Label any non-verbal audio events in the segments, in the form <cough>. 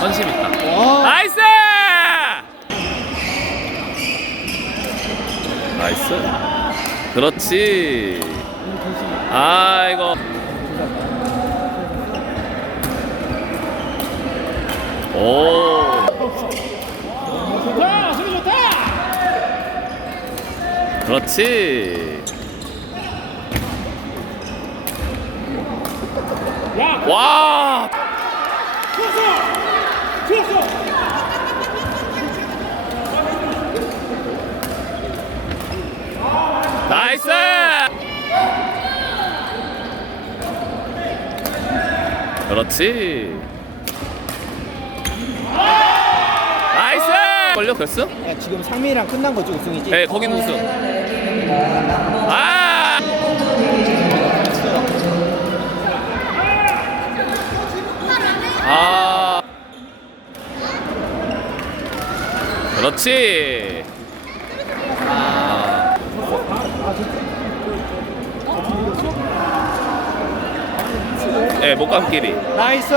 선심 있다. 와. 나이스! 나이스. 그렇지. 아이고. 오. 좋다. 수비 좋다. 그렇지. 와. 나이스! 그렇지. 나이스! 걸려 결승? 야, 지금 상민이랑 끝난 거지 우승이지? 네, 거긴 우승. 아! 아. 그렇지. 아. 네, 목감끼리. 나이스.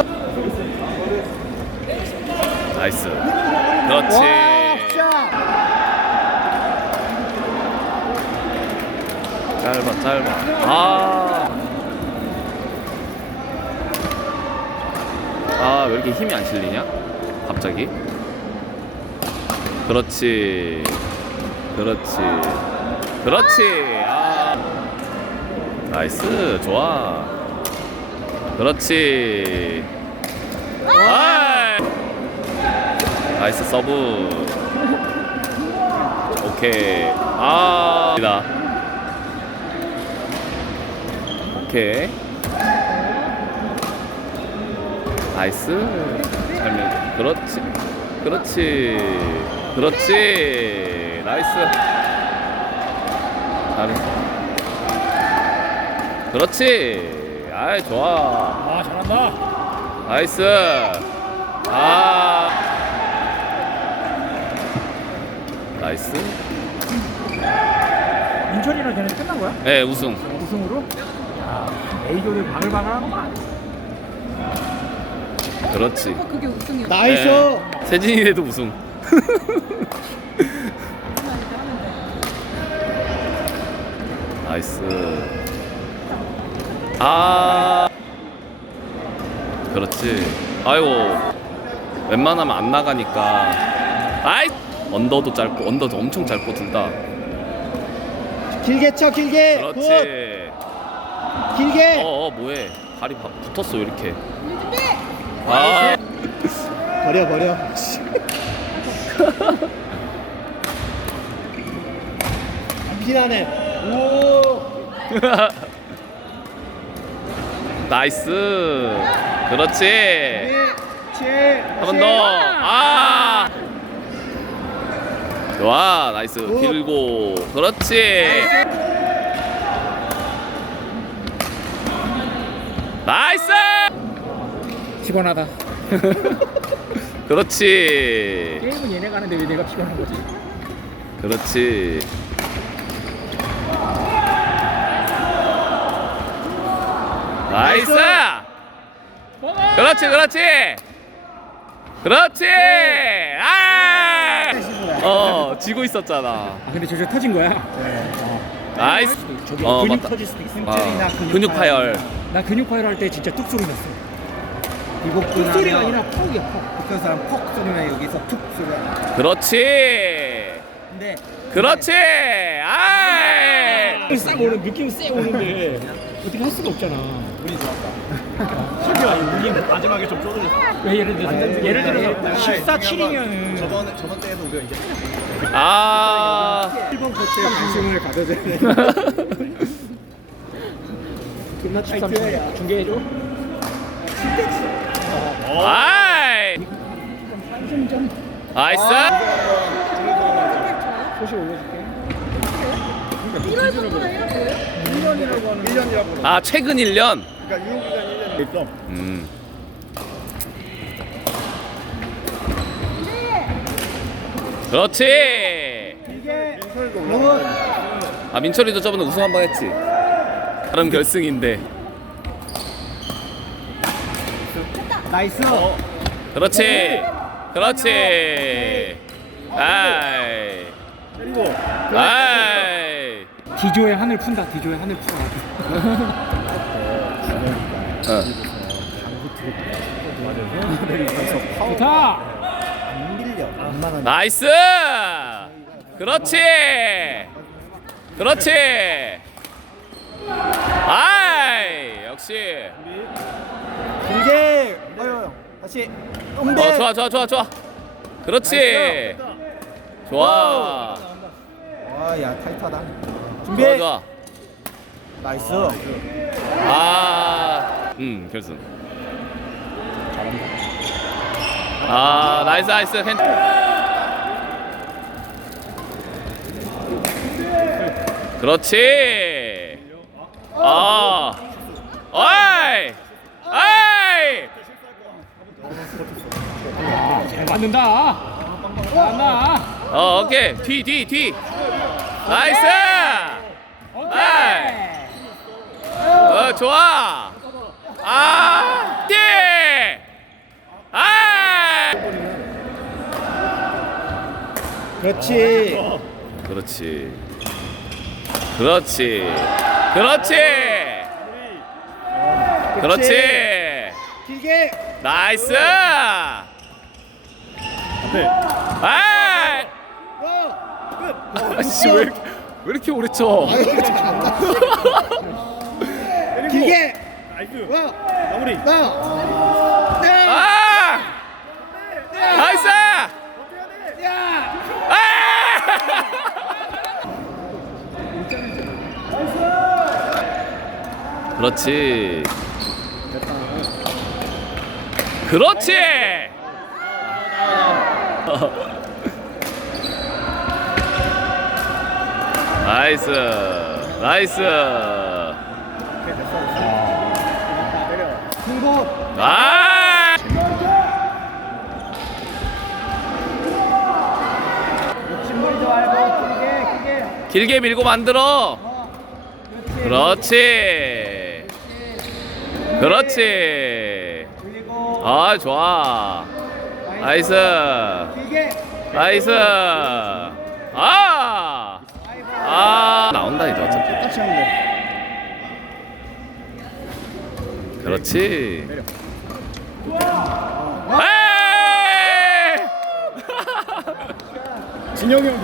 나이스. 그렇지. 짧아, 짧아. 아. 아, 왜 이렇게 힘이 안 실리냐? 갑자기? 그렇지. 그렇지. 그렇지. 아. 나이스. 좋아. 그렇지. 아! 나이스 서브. 오케이. 아. 다 오케이. 나이스. 잘면 그렇지. 그렇지. 그렇지. 나이스. 잘했어. 그렇지. 아이 좋아. 아 잘한다. 나이스. 아. 나이스. 민철이랑 걔네 끝난 거야? 네, 우승. 우승으로? 야, A조를 바글바글 하는 거 아니야? 그렇지. 그게 우승이었어. 나이스. 네. 세진이네도 우승. <laughs> 나이스. 아. 그렇지. 아이고. 웬만하면 안 나가니까. 아이. 언더도 짧고 언더도 엄청 짧고 둘 다. 길게 쳐 길게. 굿. 그렇지. 길게. 어, 어 뭐해? 발이 바- 붙었어 이렇게. 아. <laughs> 버려 버려. <laughs> <laughs> 비난해. 오. <laughs> 나이스. 그렇지. 칠. 한번 더. 아. 좋아. 나이스. 굿. 길고. 그렇지. 나이스. 피곤하다. <laughs> 그렇지. 게임은 얘네가 하는데 왜 내가 피곤한 거지? 그렇지. 나이스. 그렇지, 그렇지. 그렇지. 아! 어, 지고 있었잖아. 아 근데 저저 터진 거야? 나이스. 저기 어, 근육 맞다. 터질 수도 있어. 아, 근육 파열. 나 근육 파열 할 때 진짜 뚝 소리 났어. 이곡 뚝 소리가 아니라 퍽이야 퍽. 그 사람 퍽 소리나 여기서 툭 소리야. 그렇지. 근데 그렇지. 아! 싹 오는 느낌 쎄 오는데 어떻게 할 수가 없잖아. 우리 좋았다. <laughs> 하기가 우리 마지막에 좀 쏟아졌어. 왜 예를 들어서 예를 들어서 14, 7이면은 저번 저번 때에도 우리가 이제 아. 1번 코트에 관심을 가져줘야 돼. 존나 13, 타이트해. 중계해 줘. 아이. 나이스. 소식 올려줄게. 1월부터 해요? 뭐예요? 1년이라고 하는 1년이라고. 아, 최근 1년. 그러니까 유효 기간 1년 있어. 음. 그렇지. 이게 민설도 올라가. 아 민철이도 저번에 우승 한 번 했지. 다른 결승인데. 나이스. 그렇지. 그렇지. 아이. 그리고 아이. 디조의 하늘 푼다. 디조의 하늘 푼다. 어. 좋다. 안 밀려. 웬만한 나이스. 그렇지. 그렇지. 아이. 역시. 음대 어, 좋아, 좋아, 좋아, 좋아. 그렇지. 좋아. 와야 타이트하다 좋아, 준비 좋아. 나이스 아, 음, 결승. 아, 나이스, 나이스. 괜... 그렇지. 아, 어이, 어이. 잘 맞는다. 잘한다. 어, 오케이. 뒤, 뒤, 뒤. 나이스. 오케이. 어, 좋아. 아, 뒤. 아. 그렇지 그렇지. 그렇지. 그렇지. 그렇지. 길게 나이스. 앞에 아! 어, 아씨 왜, 이렇게- 왜 이렇게 오래 쳐? <laughs> 길게 나이스. 마무리. 나 아! 나이스! 아! 그렇지. 그렇지. <laughs> 나이스. 나이스. 승부 아! 길게 밀고 만들어. 어 그렇지. 그렇지. 아, 좋아. 나이스. 길게 나이스. 아! 아, 나온다 이제 어차피. 그렇지. 에이! 진영이 형